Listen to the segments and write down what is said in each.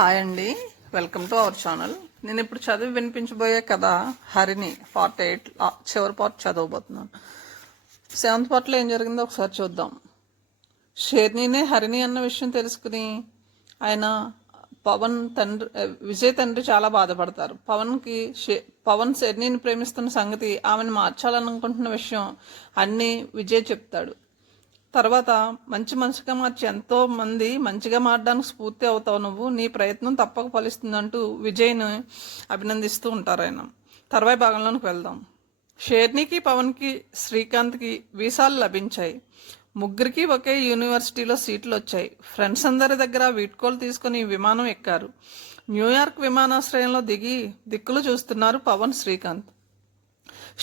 Hi అండి, welcome to our channel. నేను ఇప్పుడు చదివి వినిపించబోయే కథ హరిణి పార్ట్ 8 చివరి పార్ట్ చదవబోతున్నాను. 7th పార్ట్లో ఏం జరిగిందో ఒకసారి చూద్దాం. షేర్నీనే హరిణి అన్న విషయం తెలుసుకుని ఆయన పవన్ తండ్రి విజయ్ తండ్రి చాలా బాధపడతారు. పవన్ షేర్నీని ప్రేమిస్తున్న సంగతి, ఆమెను మార్చాలనుకుంటున్న విషయం అన్నీ విజయ్ చెప్తాడు. తర్వాత మంచి మనిషిగా మార్చి ఎంతో మంది మంచిగా మారడానికి స్ఫూర్తి అవుతావు నువ్వు, నీ ప్రయత్నం తప్పక ఫలిస్తుందంటూ విజయ్ని అభినందిస్తూ ఉంటారు ఆయన. తర్వాయి భాగంలోనికి వెళ్దాం. షేర్నీకి, పవన్కి, శ్రీకాంత్కి వీసాలు లభించాయి. ముగ్గురికి ఒకే యూనివర్సిటీలో సీట్లు వచ్చాయి. ఫ్రెండ్స్ అందరి దగ్గర వీడ్కోలు తీసుకుని విమానం ఎక్కారు. న్యూయార్క్ విమానాశ్రయంలో దిగి దిక్కులు చూస్తున్నారు పవన్, శ్రీకాంత్.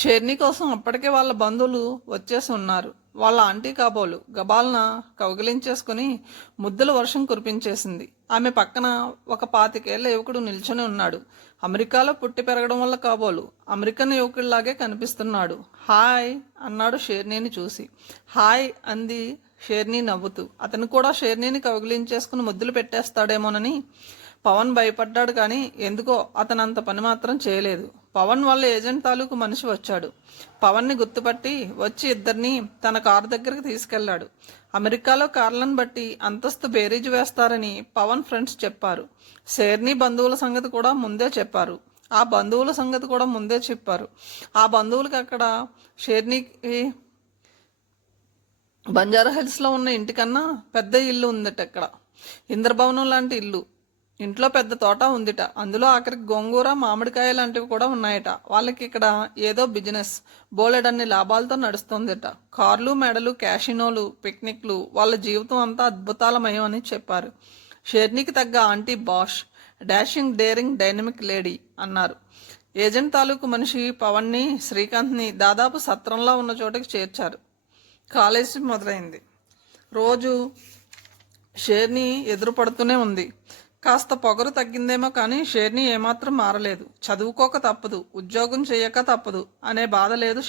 షేర్నీ కోసం అప్పటికే వాళ్ళ బంధువులు వచ్చేసి ఉన్నారు. వాళ్ళ ఆంటీ కాబోలు గబాల్న కౌగిలించేసుకుని ముద్దుల వర్షం కురిపించేసింది. ఆమె పక్కన ఒక 25 ఏళ్ల యువకుడు నిల్చొని ఉన్నాడు. అమెరికాలో పుట్టి పెరగడం వల్ల కాబోలు అమెరికన్ యువకుడిలాగే కనిపిస్తున్నాడు. హాయ్ అన్నాడు షేర్నీని చూసి. హాయ్ అంది షేర్నీ నవ్వుతూ. అతను కూడా షేర్నీని కౌగిలించేసుకుని ముద్దులు పెట్టేస్తాడేమోనని పవన్ భయపడ్డాడు. కానీ ఎందుకో అతను అంత పని మాత్రం చేయలేదు. పవన్ వాళ్ళ ఏజెంట్ తాలూకు మనిషి వచ్చాడు. పవన్ని గుర్తుపట్టి వచ్చి ఇద్దరిని తన కారు దగ్గరికి తీసుకెళ్లాడు. అమెరికాలో కార్లను బట్టి అంతస్తు బేరీజు వేస్తారని పవన్ ఫ్రెండ్స్ చెప్పారు. షేర్నీ బంధువుల సంగతి కూడా ముందే చెప్పారు. ఆ బంధువులకి అక్కడ షేర్నీకి బంజారా హిల్స్లో ఉన్న ఇంటికన్నా పెద్ద ఇల్లు ఉందట. ఇక్కడ ఇంద్రభవనం లాంటి ఇల్లు, ఇంట్లో పెద్ద తోట ఉందిట. అందులో ఆఖరికి గోంగూర, మామిడికాయ లాంటివి కూడా ఉన్నాయట. వాళ్ళకి ఇక్కడ ఏదో బిజినెస్ బోలెడన్ని లాభాలతో నడుస్తుందిట. కార్లు, మెడలు, క్యాషినోలు, పిక్నిక్లు, వాళ్ళ జీవితం అంతా అద్భుతాలమయం అని చెప్పారు. షేర్నీకి తగ్గ ఆంటీ బాష్, డాషింగ్, డేరింగ్, డైనమిక్ లేడీ అన్నారు. ఏజెంట్ తాలూకు మనిషి పవన్ని, శ్రీకాంత్ని దాదాపు సత్రంలా ఉన్న చోటకి చేర్చారు. కాలేజీ మొదలైంది. రోజు షేర్నీ ఎదురు పడుతూనే ఉంది. కాస్త పొగరు తగ్గిందేమో కానీ షేర్నీ ఏమాత్రం మారలేదు. చదువుకోక తప్పదు, ఉద్యోగం చేయక తప్పదు అనే బాధ లేదు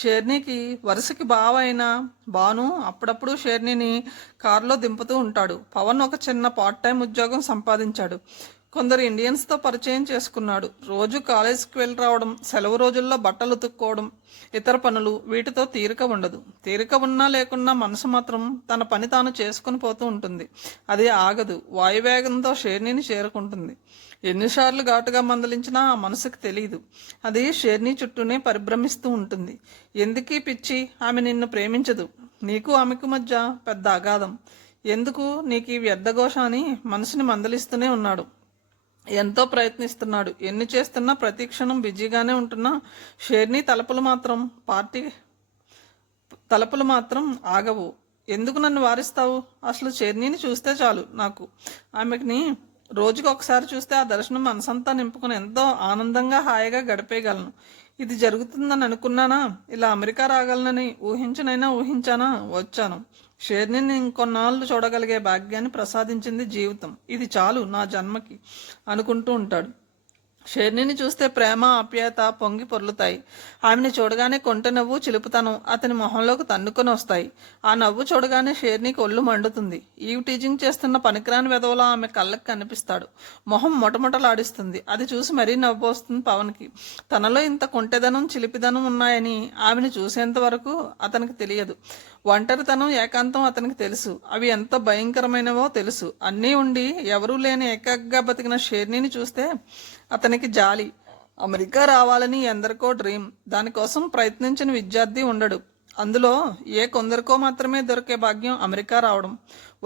షేర్నీకి వరుసకి బావ అయిన బాను అప్పుడప్పుడు షేర్నీని కారులో దింపుతూ ఉంటాడు. పవన్ ఒక చిన్న పార్ట్ టైం ఉద్యోగం సంపాదించాడు. కొందరు ఇండియన్స్తో పరిచయం చేసుకున్నాడు. రోజు కాలేజీకి వెళ్ళి రావడం, సెలవు రోజుల్లో బట్టలు ఉతుక్కోవడం, ఇతర పనులు, వీటితో తీరిక ఉండదు. తీరిక ఉన్నా లేకున్నా మనసు మాత్రం తన పని తాను చేసుకుని పోతూ ఉంటుంది. అది ఆగదు. వాయువేగంతో షేర్నీని చేరుకుంటుంది. ఎన్నిసార్లు ఘాటుగా మందలించినా ఆ మనసుకు తెలియదు. అది షేర్నీ చుట్టూనే పరిభ్రమిస్తూ ఉంటుంది. ఎందుకీ పిచ్చి, ఆమె నిన్ను ప్రేమించదు. నీకు ఆమెకు మధ్య పెద్ద అగాధం. ఎందుకు నీకు ఈ వ్యర్థఘోష అని మనసుని మందలిస్తూనే ఉన్నాడు. ఎంతో ప్రయత్నిస్తున్నాడు. ఎన్ని చేస్తున్నా ప్రతి క్షణం బిజీగానే ఉంటున్నా షేర్నీ తలపులు మాత్రం ఆగవు. ఎందుకు నన్ను వారిస్తావు? అసలు షేర్నీని చూస్తే చాలు నాకు. ఆమెని రోజుకి ఒకసారి చూస్తే ఆ దర్శనం మనసంతా నింపుకుని ఎంతో ఆనందంగా హాయిగా గడిపేయగలను. ఇది జరుగుతుందని అనుకున్నానా? ఇలా అమెరికా రాగలనని ఊహించానా? వచ్చాను. షేర్నీని ఇంకొన్నాళ్ళు చూడగలిగే భాగ్యాన్ని ప్రసాదించింది జీవితం. ఇది చాలు నా జన్మకి అనుకుంటూ ఉంటాడు. షేర్నీని చూస్తే ప్రేమ, ఆప్యాయత పొంగి పొర్లుతాయి. ఆమెని చూడగానే కొంటె నవ్వు, చిలుపుతనం అతని మొహంలోకి తన్నుకొని వస్తాయి. ఆ నవ్వు చూడగానే షేర్నీకి ఒళ్ళు మండుతుంది. ఈవ్ టీజింగ్ చేస్తున్న పనికిరాని వెధవలో ఆమె కళ్ళకి కనిపిస్తాడు. మొహం మొటమొటలాడిస్తుంది. అది చూసి మరీ నవ్వు వస్తుంది పవన్కి. తనలో ఇంత కొంటెదనం, చిలిపిదనం ఉన్నాయని ఆమెను చూసేంత వరకు అతనికి తెలియదు. ఒంటరితనం, ఏకాంతం అతనికి తెలుసు. అవి ఎంత భయంకరమైనవో తెలుసు. అన్నీ ఉండి ఎవరూ లేని ఏకాగ్గా బతికిన షేర్నీని చూస్తే అతనికి జాలి. అమెరికా రావాలని ఎందరికో డ్రీమ్. దానికోసం ప్రయత్నించిన విద్యార్థి ఉండడు. అందులో కొందరికో మాత్రమే దొరికే భాగ్యం అమెరికా రావడం.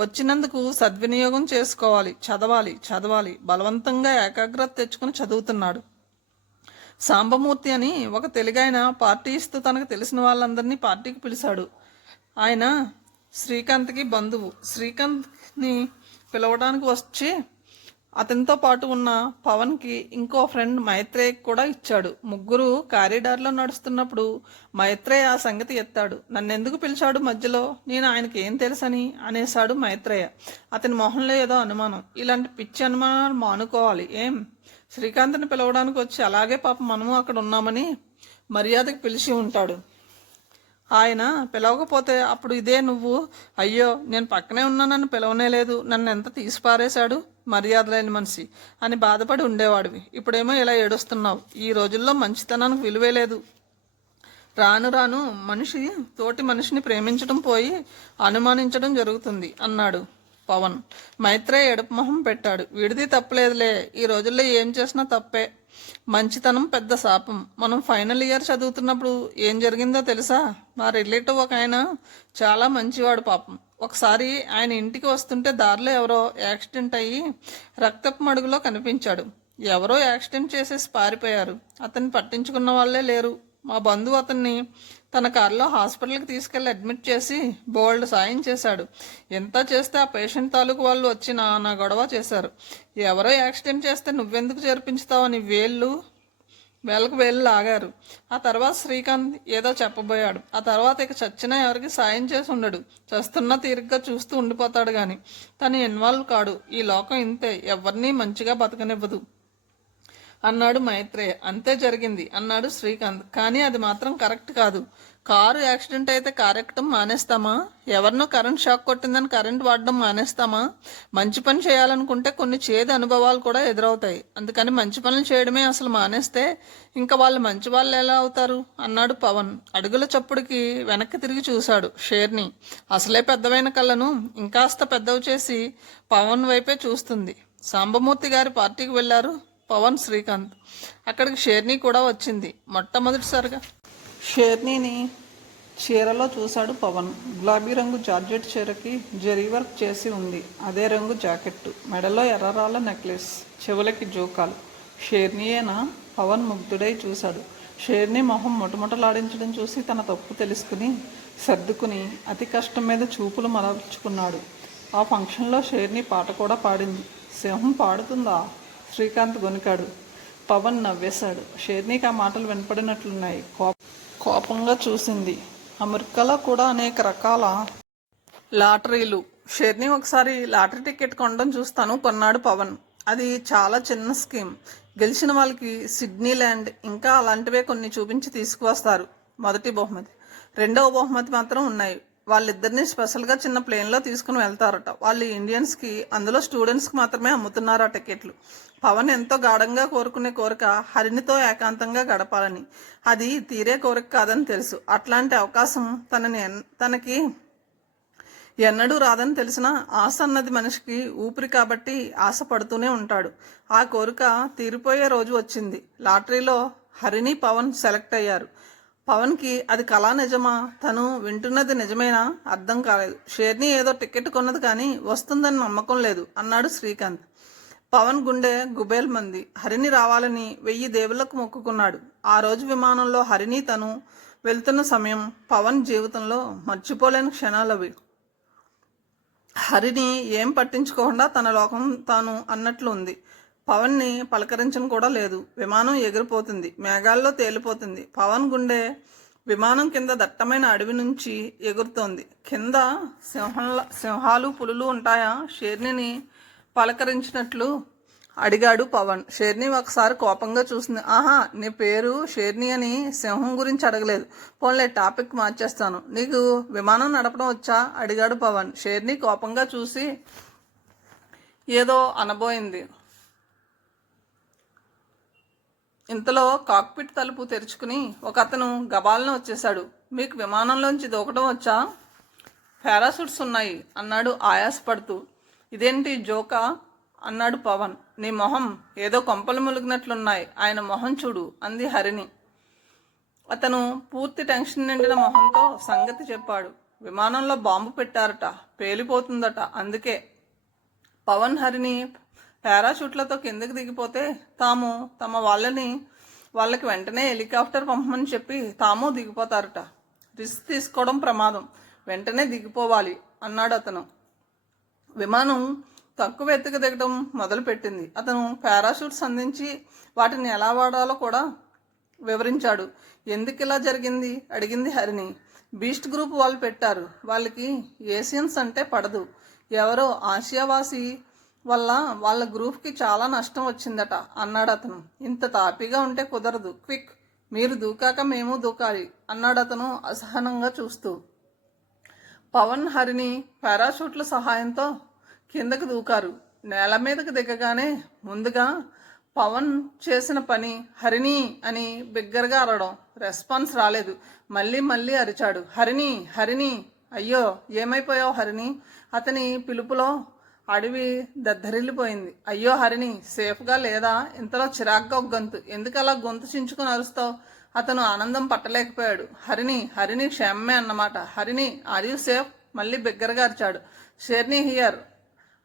వచ్చినందుకు సద్వినియోగం చేసుకోవాలి. చదవాలి. బలవంతంగా ఏకాగ్రత తెచ్చుకుని చదువుతున్నాడు. సాంబమూర్తి అని ఒక తెలుగాయన పార్టీ ఇస్తూ తనకు తెలిసిన వాళ్ళందరినీ పార్టీకి పిలిచాడు. ఆయన శ్రీకాంత్కి బంధువు. శ్రీకాంత్ని పిలవడానికి వచ్చి అతనితో పాటు ఉన్న పవన్కి ఇంకో ఫ్రెండ్ మైత్రేయకి కూడా ఇచ్చాడు. ముగ్గురు కారిడార్లో నడుస్తున్నప్పుడు మైత్రేయ ఆ సంగతి ఎత్తాడు. నన్నెందుకు పిలిచాడు మధ్యలో? నేను ఆయనకి ఏం తెలుసని అనేశాడు మైత్రేయ. అతని మొహంలో ఏదో అనుమానం. ఇలాంటి పిచ్చి అనుమానాలు మానుకోవాలి. శ్రీకాంత్ని పిలవడానికి వచ్చి అలాగే పాప మనము అక్కడ ఉన్నామని మర్యాదకి పిలిచి ఉంటాడు. ఆయన పిలవకపోతే అప్పుడు ఇదే నువ్వు, అయ్యో నేను పక్కనే ఉన్నా నన్ను పిలవనే లేదు, నన్ను ఎంత తీసిపారేశాడు మర్యాద లేని మనిషి అని బాధపడి ఉండేవాడివి. ఇప్పుడేమో ఇలా ఏడుస్తున్నావు. ఈ రోజుల్లో మంచితనానికి విలువే లేదు. రాను రాను మనిషి తోటి మనిషిని ప్రేమించడం పోయి అనుమానించడం జరుగుతుంది అన్నాడు పవన్. మైత్రేయ్ ఎడుపు మొహం పెట్టాడు. వీడిది తప్పలేదులే, ఈ రోజుల్లో ఏం చేసినా తప్పే. మంచితనం పెద్ద శాపం. మనం ఫైనల్ ఇయర్ చదువుతున్నప్పుడు ఏం జరిగిందో తెలుసా? మా రిలేటివ్ ఒక ఆయన చాలా మంచివాడు పాపం. ఒకసారి ఆయన ఇంటికి వస్తుంటే దారిలో ఎవరో యాక్సిడెంట్ అయ్యి రక్తపు మడుగులో కనిపించాడు. ఎవరో యాక్సిడెంట్ చేసేసి పారిపోయారు. అతన్ని పట్టించుకున్న వాళ్ళే లేరు. మా బంధువు అతన్ని తన కారులో హాస్పిటల్కి తీసుకెళ్లి అడ్మిట్ చేసి బోల్డ్ సాయం చేశాడు. ఎంత చేస్తే ఆ పేషెంట్ తాలూకు వాళ్ళు వచ్చి నా గొడవ చేశారు. ఎవరో యాక్సిడెంట్ చేస్తే నువ్వెందుకు చేర్పించుతావు అని వేళ్ళకు వేళ్ళు లాగారు. ఆ తర్వాత శ్రీకాంత్ ఏదో చెప్పబోయాడు. ఆ తర్వాత ఇక చచ్చినా ఎవరికి సాయం చేసి ఉండడు. చస్తున్నా తీరిగ్గా చూస్తూ ఉండిపోతాడు కానీ తను ఇన్వాల్వ్ కాడు. ఈ లోకం ఇంతే, ఎవరినీ మంచిగా బతకనివ్వదు అన్నాడు మైత్రేయ. అంతే జరిగింది అన్నాడు శ్రీకాంత్. కానీ అది మాత్రం కరెక్ట్ కాదు. కారు యాక్సిడెంట్ అయితే కారు ఎక్కడం మానేస్తామా? ఎవరినో కరెంట్ షాక్ కొట్టిందని కరెంట్ వాడడం మానేస్తామా? మంచి పని చేయాలనుకుంటే కొన్ని చేదు అనుభవాలు కూడా ఎదురవుతాయి. అందుకని మంచి పనులు చేయడమే అసలు మానేస్తే ఇంకా వాళ్ళు మంచి వాళ్ళు ఎలా అవుతారు అన్నాడు పవన్. అడుగుల చప్పుడుకి వెనక్కి తిరిగి చూశాడు షేర్ని. అసలే పెద్దవైన కళ్ళను ఇంకాస్త పెద్దవి చేసి పవన్ వైపే చూస్తుంది. సాంబమూర్తి గారి పార్టీకి వెళ్లారు పవన్, శ్రీకాంత్. అక్కడికి షేర్ని కూడా వచ్చింది. మొట్టమొదటిసారిగా షేర్నీని చీరలో చూశాడు పవన్. గులాబీ రంగు జార్జెట్ చీరకి జరీ వర్క్ చేసి ఉంది. అదే రంగు జాకెట్టు, మెడలో ఎర్రరాళ్ళ నెక్లెస్, చెవులకి జోకాలు. షేర్నీయేనా? పవన్ ముగ్ధుడై చూశాడు. షేర్ని మొహం మొటమొటలాడించడం చూసి తన తప్పు తెలుసుకుని సర్దుకుని అతి కష్టం మీద చూపులు మరల్చుకున్నాడు. ఆ ఫంక్షన్లో షేర్ని పాట కూడా పాడింది. సింహం పాడుతుందా? శ్రీకాంత్ గొనికాడు. పవన్ నవ్వేశాడు. షేర్నీకి ఆ మాటలు వినపడినట్లున్నాయి. కోపంగా చూసింది. అమెరికాలో కూడా అనేక రకాల లాటరీలు. షేర్ని ఒకసారి లాటరీ టికెట్ కొనడం చూస్తాను కొన్నాడు పవన్. అది చాలా చిన్న స్కీమ్. గెలిచిన వాళ్ళకి సిడ్నీ ల్యాండ్ ఇంకా అలాంటివే కొన్ని చూపించి తీసుకువస్తారు. మొదటి బహుమతి. రెండవ బహుమతి మాత్రం ఉన్నాయి. వాళ్ళిద్దరిని స్పెషల్గా చిన్న ప్లేన్లో తీసుకుని వెళ్తారట. వాళ్ళు ఇండియన్స్కి, అందులో స్టూడెంట్స్కి మాత్రమే అమ్ముతున్నారు ఆ టికెట్లు. పవన్ ఎంతో గాఢంగా కోరుకునే కోరిక హరిణితో ఏకాంతంగా గడపాలని. అది తీరే కోరిక కాదని తెలుసు. అట్లాంటి అవకాశం తనకి ఎన్నడూ రాదని తెలిసిన ఆశ అన్నది మనిషికి ఊపిరి కాబట్టి ఆశ పడుతూనే ఉంటాడు. ఆ కోరిక తీరిపోయే రోజు వచ్చింది. లాటరీలో హరిణి, పవన్ సెలెక్ట్ అయ్యారు. పవన్కి అది కళా నిజమా, తను వింటున్నది నిజమేనా అర్థం కాలేదు. షేర్ని ఏదో టికెట్ కొన్నది కానీ వస్తుందని నమ్మకం లేదు అన్నాడు శ్రీకాంత్. పవన్ గుండె గుబేల్ మంది. హరిణి రావాలని 1000 దేవుళ్లకు మొక్కుకున్నాడు. ఆ రోజు విమానంలో హరిణి తను వెళ్తున్న సమయం పవన్ జీవితంలో మర్చిపోలేని క్షణాలవి. హరిని ఏం పట్టించుకోకుండా తన లోకం తాను అన్నట్లు ఉంది. పవన్ని పలకరించను కూడా లేదు. విమానం ఎగిరిపోతుంది, మేఘాల్లో తేలిపోతుంది. పవన్ గుండె విమానం కింద దట్టమైన అడవి నుంచి ఎగురుతోంది. కింద సింహాలు, పులులు ఉంటాయా? షేర్నిని పలకరించినట్లు అడిగాడు పవన్. షేర్ని ఒకసారి కోపంగా చూసింది. ఆహా, నీ పేరు షేర్ని అని సింహం గురించి అడగలేదు. పోన్లే, టాపిక్ మార్చేస్తాను. నీకు విమానం నడపడం వచ్చా అడిగాడు పవన్. షేర్ని కోపంగా చూసి ఏదో అనబోయింది. ఇంతలో కాక్పిట్ తలుపు తెరుచుకుని ఒక అతను గబాలను వచ్చేశాడు. మీకు విమానంలోంచి దూకడం వచ్చా? పారాషూట్స్ ఉన్నాయి అన్నాడు ఆయాసపడుతూ. ఇదేంటి జోకా అన్నాడు పవన్. నీ మొహం ఏదో కొంపలు ములిగినట్లున్నాయి, ఆయన మొహం చూడు అంది హరిణి. అతను పూర్తి టెన్షన్ నిండిన మొహంతో సంగతి చెప్పాడు. విమానంలో బాంబు పెట్టారట, పేలిపోతుందట, అందుకే. పవన్ హరిణి పారాషూట్లతో కిందకి దిగిపోతే తాము తమ వాళ్ళకి వెంటనే హెలికాప్టర్ పంపమని చెప్పి తాము దిగిపోతారట. రిస్క్ తీసుకోవడం ప్రమాదం, వెంటనే దిగిపోవాలి అన్నాడు అతను. విమానం తక్కువ ఎత్తుకు దిగడం మొదలుపెట్టింది. అతను పారాషూట్స్ అందించి వాటిని ఎలా వాడాలో కూడా వివరించాడు. ఎందుకు ఇలా జరిగింది అడిగింది హరిణి. బీస్ట్ గ్రూప్ వాళ్ళు పెట్టారు. వాళ్ళకి ఏషియన్స్ అంటే పడదు. ఎవరో ఆసియావాసి వల్ల వాళ్ళ గ్రూప్కి చాలా నష్టం వచ్చిందట అన్నాడు అతను. ఇంత తాపీగా ఉంటే కుదరదు. క్విక్, మీరు దూకాక మేము దూకాలి అన్నాడు అతను అసహనంగా చూస్తూ. పవన్, హరిణి పారాషూట్ల సహాయంతో కిందకు దూకారు. నేల మీదకు దిగగానే ముందుగా పవన్ చేసిన పని హరిణి అని బిగ్గరగా అరవడం. రెస్పాన్స్ రాలేదు. మళ్ళీ మళ్ళీ అరిచాడు, హరిణి, హరిణి. అయ్యో, ఏమైపోయావు హరిణి? అతని పిలుపులో అడవి దద్దరిల్లిపోయింది. అయ్యో హరిణి, సేఫ్గా లేదా? ఇంతలో చిరాగ్గా ఒక గొంతు. ఎందుకు అలా గొంతు చించుకుని అరుస్తావు? అతను ఆనందం పట్టలేకపోయాడు. హరిణి, హరిణి క్షేమమే అన్నమాట. Harini, are you safe? మళ్ళీ బిగ్గరగా అరిచాడు. షేర్ని హియర్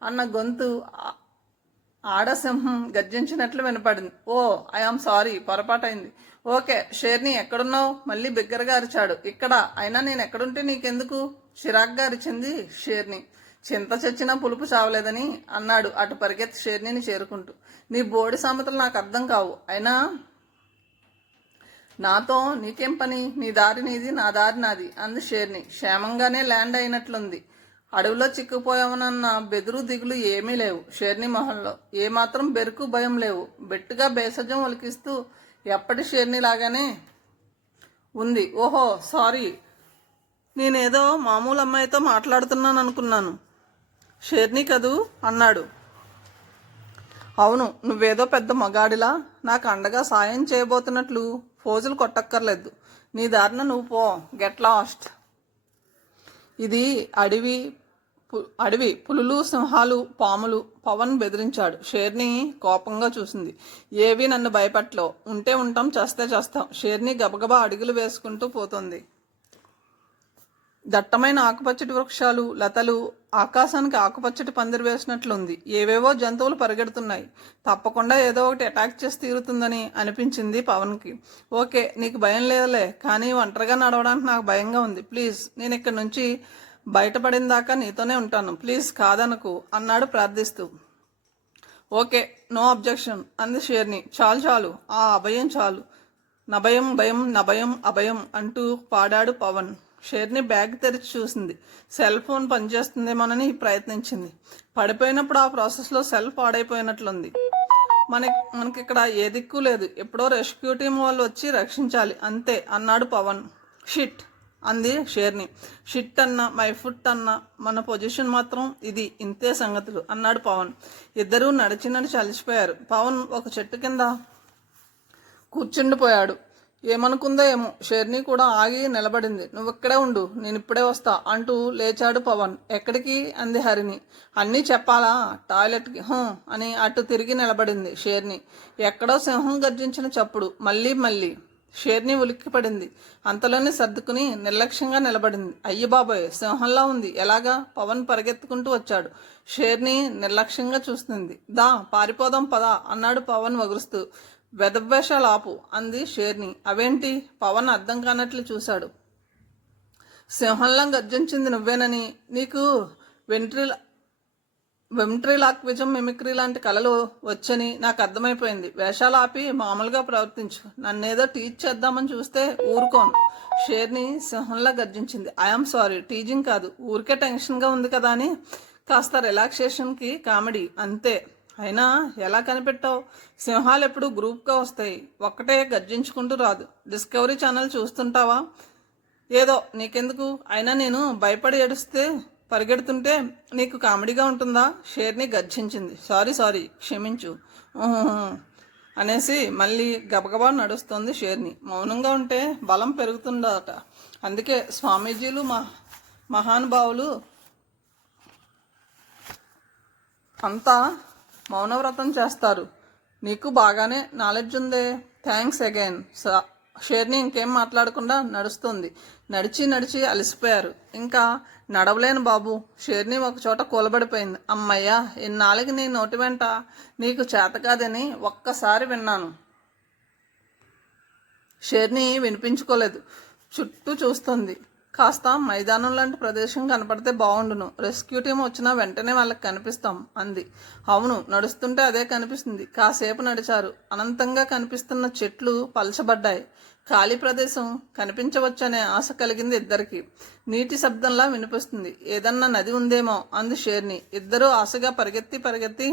అన్న గొంతు ఆడసింహం గర్జించినట్లు వినపడింది. ఓ, ఐఆమ్ సారీ, పొరపాటైంది. ఓకే, షేర్ని ఎక్కడున్నావు? మళ్ళీ బిగ్గరగా అరిచాడు. ఇక్కడ. అయినా నేను ఎక్కడుంటే నీకెందుకు? చిరాగ్గా అరిచింది షేర్ని. చింత చచ్చినా పులుపు చావలేదని అన్నాడు అటు పరిగెత్తి షేర్నిని చేరుకుంటూ. నీ బోడి సామెతలు నాకు అర్థం కావు. అయినా నాతో నీకేం పని? నీ దారి నీది, నా దారి నాది అంది షేర్ని. క్షేమంగానే ల్యాండ్ అయినట్లుంది. అడవిలో చిక్కుపోయామనన్న బెదురు దిగులు ఏమీ లేవు షేర్ని మొహంలో. ఏమాత్రం బెరుకు భయం లేవు. బెట్టుగా బేసజం ఒలికిస్తూ ఎప్పటి షేర్ని లాగానే ఉంది. ఓహో, సారీ, నేనేదో మామూలు అమ్మాయితో మాట్లాడుతున్నాను అనుకున్నాను. షేర్ని కదూ అన్నాడు. అవును, నువ్వేదో పెద్ద మగాడిలా నాకు అండగా సాయం చేయబోతున్నట్లు ఫోజులు కొట్టక్కర్లేదు. నీ దారిన నువ్వు పో. Get lost. ఇది అడవి. పులులు, సింహాలు, పాములు. పవన్ బెదిరించాడు. షేర్ని కోపంగా చూసింది. ఏవి నన్ను భయపట్లో. ఉంటే ఉంటాం, చేస్తే చేస్తాం. షేర్ని గబగబా అడుగులు వేసుకుంటూ పోతుంది. దట్టమైన ఆకుపచ్చటి వృక్షాలు, లతలు, ఆకాశానికి ఆకుపచ్చటి పందిరి వేసినట్లుంది. ఏవేవో జంతువులు పరిగెడుతున్నాయి. తప్పకుండా ఏదో ఒకటి అటాక్ చేసి తీరుతుందని అనిపించింది పవన్కి. ఓకే, నీకు భయం లేదులే, కానీ ఒంటరిగా నడవడానికి నాకు భయంగా ఉంది. ప్లీజ్, నేను ఇక్కడి నుంచి బయటపడిన దాకా నీతోనే ఉంటాను. ప్లీజ్ కాదనకు అన్నాడు ప్రార్థిస్తూ. ఓకే, నో అబ్జెక్షన్ అంది షేర్ని. చాలు చాలు, ఆ అభయం చాలు. నభయం భయం, నభయం అభయం అంటూ పాడాడు పవన్. షేర్ని బ్యాగ్ తెరిచి చూసింది. సెల్ ఫోన్ పనిచేస్తుందేమోనని ప్రయత్నించింది. పడిపోయినప్పుడు ఆ ప్రాసెస్లో సెల్ పాడైపోయినట్లుంది. మనకి ఇక్కడ ఏ దిక్కు లేదు. ఎప్పుడో రెస్క్యూ టీం వాళ్ళు వచ్చి రక్షించాలి అంతే అన్నాడు పవన్. షిట్ అంది షేర్ని. షిట్ అన్న, మై ఫుట్ అన్న, మన పొజిషన్ మాత్రం ఇది. ఇంతే సంగతులు అన్నాడు పవన్. ఇద్దరూ నడిచి నడిచి అలసిపోయారు. పవన్ ఒక చెట్టు కింద కూర్చుండిపోయాడు. ఏమనుకుందో ఏమో. షేర్ని కూడా ఆగి నిలబడింది. నువ్విక్కడే ఉండు, నేను ఇప్పుడే వస్తా అంటూ లేచాడు పవన్. ఎక్కడికి అంది హరిణి. అన్నీ చెప్పాలా? టాయిలెట్కి అని అటు తిరిగి నిలబడింది షేర్ని. ఎక్కడో సింహం గర్జించిన చప్పుడు. మళ్ళీ మళ్ళీ షేర్ని ఉలిక్కిపడింది. అంతలోనే సర్దుకుని నిర్లక్ష్యంగా నిలబడింది. అయ్య బాబోయ్, సింహంలా ఉంది. ఎలాగా? పవన్ పరిగెత్తుకుంటూ వచ్చాడు. షేర్ని నిర్లక్ష్యంగా చూస్తుంది. దా పారిపోదాం పదా అన్నాడు పవన్ వగురుస్తూ. వెదవేషాలు ఆపు అంది షేర్ని. అవేంటి? పవన్ అర్థం కానట్లు చూశాడు. సింహంలా గర్జించింది నువ్వేనని, నీకు వెంట్రిలాక్విజం, మిమిక్రీ లాంటి కళలు వచ్చని నాకు అర్థమైపోయింది. వేషాలు ఆపి మామూలుగా ప్రవర్తించు. నన్నేదో టీచ్ చేద్దామని చూస్తే ఊరుకోను. షేర్ని సింహంలా గర్జించింది. ఐఎమ్ సారీ, టీజింగ్ కాదు. ఊరికే టెన్షన్గా ఉంది కదా అని కాస్త రిలాక్సేషన్కి కామెడీ అంతే. అయినా ఎలా కనిపెట్టావు? సింహాలు ఎప్పుడు గ్రూప్గా వస్తాయి, ఒక్కటే గర్జించుకుంటూ రాదు. డిస్కవరీ ఛానల్ చూస్తుంటావా? ఏదో నీకెందుకు? అయినా నేను భయపడి ఏడుస్తే పరిగెడుతుంటే నీకు కామెడీగా ఉంటుందా? షేర్ని గర్జించింది. సారీ, క్షమించు అనేసి మళ్ళీ గబగబా నడుస్తోంది షేర్ని. మౌనంగా ఉంటే బలం పెరుగుతుందట. అందుకే స్వామీజీలు, మహానుభావులు అంతా మౌనవ్రతం చేస్తారు. నీకు బాగానే నాలెడ్జ్ ఉందే. Thanks again. షేర్ని ఇంకేం మాట్లాడకుండా నడుస్తుంది. నడిచి నడిచి అలసిపోయారు. ఇంకా నడవలేను బాబు. షేర్ని ఒక చోట కూలబడిపోయింది. అమ్మయ్యా, ఇన్నాళ్ళకి నీ నోటి వెంట నీకు చేత కాదని ఒక్కసారి విన్నాను. షేర్ని వినిపించుకోలేదు. చుట్టూ చూస్తుంది. కాస్త మైదానం లాంటి ప్రదేశం కనపడితే బాగుండును. రెస్క్యూ టీం వచ్చినా వెంటనే వాళ్ళకి కనిపిస్తాం అంది. అవును, నడుస్తుంటే అదే కనిపిస్తుంది. కాసేపు నడిచారు. అనంతంగా కనిపిస్తున్న చెట్లు పలచబడ్డాయి. ఖాళీ ప్రదేశం కనిపించవచ్చనే ఆశ కలిగింది ఇద్దరికి. నీటి శబ్దంలా వినిపిస్తుంది. ఏదన్నా నది ఉందేమో అంది షేర్ని. ఇద్దరూ ఆశగా పరిగెత్తి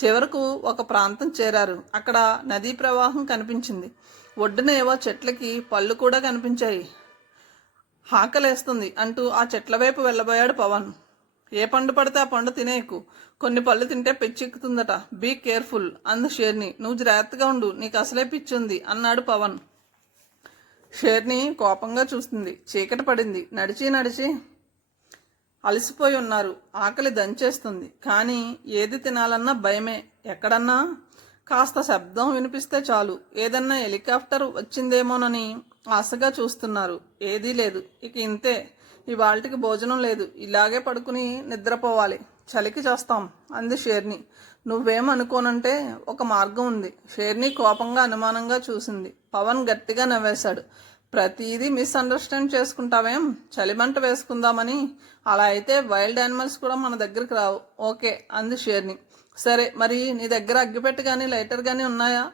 చివరకు ఒక ప్రాంతం చేరారు. అక్కడ నదీ ప్రవాహం కనిపించింది. ఒడ్డున ఏవో చెట్లకి పళ్ళు కూడా కనిపించాయి. ఆకలేస్తుంది అంటూ ఆ చెట్ల వైపు వెళ్ళబోయాడు పవన్. ఏ పండు పడితే ఆ పండు తినేయకు, కొన్ని పళ్ళు తింటే పిచ్చెక్కుతుందట, బీ కేర్ఫుల్ అంది షేర్ని. నువ్వు జాగ్రత్తగా ఉండు, నీకు అసలే పిచ్చుంది అన్నాడు పవన్. షేర్ని కోపంగా చూస్తుంది. చీకటి పడింది. నడిచి నడిచి అలసిపోయి ఉన్నారు. ఆకలి దంచేస్తుంది. కానీ ఏది తినాలన్నా భయమే. ఎక్కడన్నా కాస్త శబ్దం వినిపిస్తే చాలు, ఏదన్నా హెలికాప్టర్ వచ్చిందేమోనని ఆశగా చూస్తున్నారు. ఏదీ లేదు. ఇక ఇంతే, ఇవాళకి భోజనం లేదు, ఇలాగే పడుకుని నిద్రపోవాలి, చలికి చేస్తాం అంది షేర్ని. నువ్వేమనుకోనంటే ఒక మార్గం ఉంది. షేర్ని కోపంగా అనుమానంగా చూసింది. పవన్ గట్టిగా నవ్వేశాడు. ప్రతిదీ మిస్అండర్స్టాండ్ చేసుకుంటావేం? చలిమంట వేసుకుందామని. అలా అయితే వైల్డ్ యానిమల్స్ కూడా మన దగ్గరికి రావు. ఓకే అంది షేర్ని. సరే, మరి నీ దగ్గర అగ్గిపెట్టు కానీ లైటర్ కానీ ఉన్నాయా?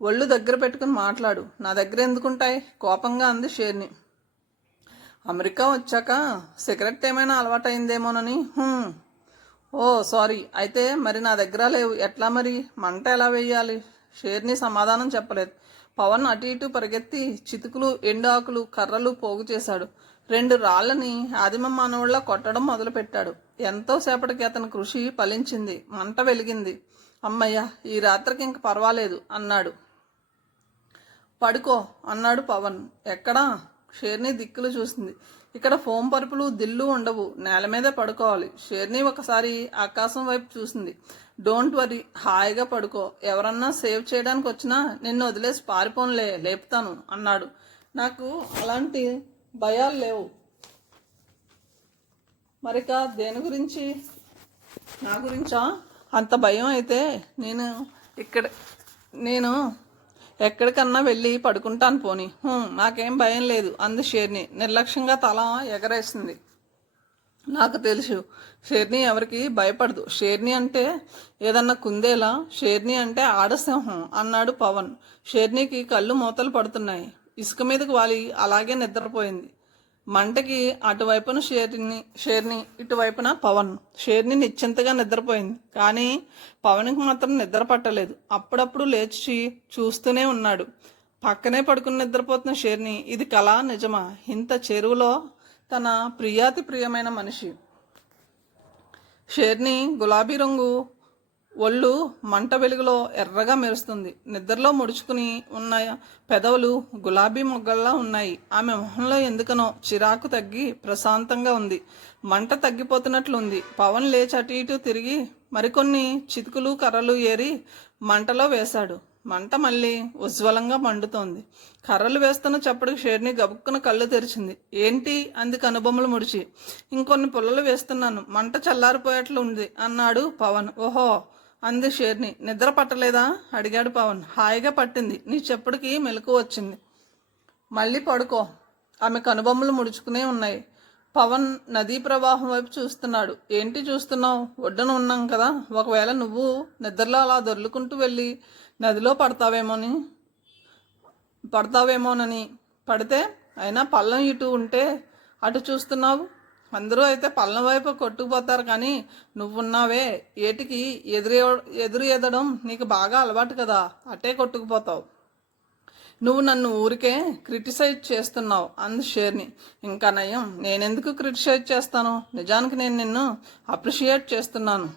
ఒళ్ళు దగ్గర పెట్టుకుని మాట్లాడు. నా దగ్గర ఎందుకుంటాయి? కోపంగా అంది షేర్ని. అమెరికా వచ్చాక సిగరెట్ ఏమైనా అలవాటైందేమోనని. ఓ సారీ, అయితే మరి నా దగ్గర లేవు. ఎట్లా మరి? మంట ఎలా వేయాలి? షేర్ని సమాధానం చెప్పలేదు. పవన్ అటు ఇటు పరిగెత్తి చితుకులు, ఎండు ఆకులు, కర్రలు పోగు చేశాడు. 2 రాళ్లని ఆదిమ మానవుళ్ళ కొట్టడం మొదలుపెట్టాడు. ఎంతో సేపటికి అతని కృషి ఫలించింది. మంట వెలిగింది. అమ్మయ్య, ఈ రాత్రికి ఇంక పర్వాలేదు అన్నాడు. పడుకో అన్నాడు పవన్. ఎక్కడా? షేర్ని దిక్కులు చూసింది. ఇక్కడ ఫోమ్ పరుపులు, దిల్లు ఉండవు, నేల మీదే పడుకోవాలి. షేర్ని ఒకసారి ఆకాశం వైపు చూసింది. డోంట్ వరీ, హాయిగా పడుకో. ఎవరన్నా సేవ్ చేయడానికి వచ్చినా నిన్ను వదిలేసి పారిపోన్లే, లేపుతాను అన్నాడు. నాకు అలాంటి భయాలు లేవు. మరిక దేని గురించి? నా గురించా? అంత భయం అయితే నేను ఎక్కడికన్నా వెళ్ళి పడుకుంటాను పోని. నాకేం భయం లేదు అంది షేర్ని నిర్లక్ష్యంగా తల ఎగరేసింది. నాకు తెలుసు, షేర్ని ఎవరికి భయపడదు. షేర్ని అంటే ఏదన్నా కుందేలా, షేర్ని అంటే ఆడసింహం అన్నాడు పవన్. షేర్నికి కళ్ళు మూతలు పడుతున్నాయి. ఇసుక మీదకి వాలి అలాగే నిద్రపోయింది. మంటకి అటువైపున షేర్ని ఇటువైపున పవన్. షేర్ని నిశ్చింతగా నిద్రపోయింది. కానీ పవన్కి మాత్రం నిద్ర పట్టలేదు. అప్పుడప్పుడు లేచి చూస్తూనే ఉన్నాడు. పక్కనే పడుకుని నిద్రపోతున్న షేర్ని ఇది కళ నిజమా? ఇంత చెరువులో తన ప్రియాతి ప్రియమైన మనిషి. షేర్ని గులాబీ రంగు ఒళ్ళు మంట వెలుగులో ఎర్రగా మెరుస్తుంది. నిద్రలో ముడుచుకుని ఉన్న పెదవులు గులాబీ మొగ్గల్లా ఉన్నాయి. ఆమె మొహంలో ఎందుకనో చిరాకు తగ్గి ప్రశాంతంగా ఉంది. మంట తగ్గిపోతున్నట్లుంది. పవన్ లేచి అటు ఇటు తిరిగి మరికొన్ని చితుకులు, కర్రలు ఏరి మంటలో వేశాడు. మంట మళ్ళీ ఉజ్వలంగా మండుతోంది. కర్రలు వేస్తున్న చప్పటికి షేర్ని గబుక్కున కళ్ళు తెరిచింది. ఏంటి అంది కనుబొమ్మలు ముడిచి. ఇంకొన్ని పుల్లలు వేస్తున్నాను, మంట చల్లారిపోయేట్లు ఉంది అన్నాడు పవన్. ఓహో అంది షేర్ని. నిద్ర పట్టలేదా అడిగాడు పవన్. హాయిగా పట్టింది, నీ చెప్పుడికి మెలకు వచ్చింది. మళ్ళీ పడుకో. ఆమె కనుబొమ్మలు ముడుచుకునే ఉన్నాయి. పవన్ నదీ ప్రవాహం వైపు చూస్తున్నాడు. ఏంటి చూస్తున్నావు? ఒడ్డున ఉన్నాం కదా, ఒకవేళ నువ్వు నిద్రలో అలా దొర్లుకుంటూ వెళ్ళి నదిలో పడతావేమోనని. పడితే అయినా పల్లం ఇటు ఉంటే అటు చూస్తున్నావు. అందరూ అయితే పల్లం వైపు కొట్టుకుపోతారు, కానీ నువ్వున్నావే ఏటికి ఎదురు ఎదడం నీకు బాగా అలవాటు కదా, అటే కొట్టుకుపోతావు. నువ్వు నన్ను ఊరికే క్రిటిసైజ్ చేస్తున్నావు అంది షేర్ని. ఇంకా నయం, నేనెందుకు క్రిటిసైజ్ చేస్తాను? నిజానికి నేను నిన్ను అప్రిషియేట్ చేస్తున్నాను.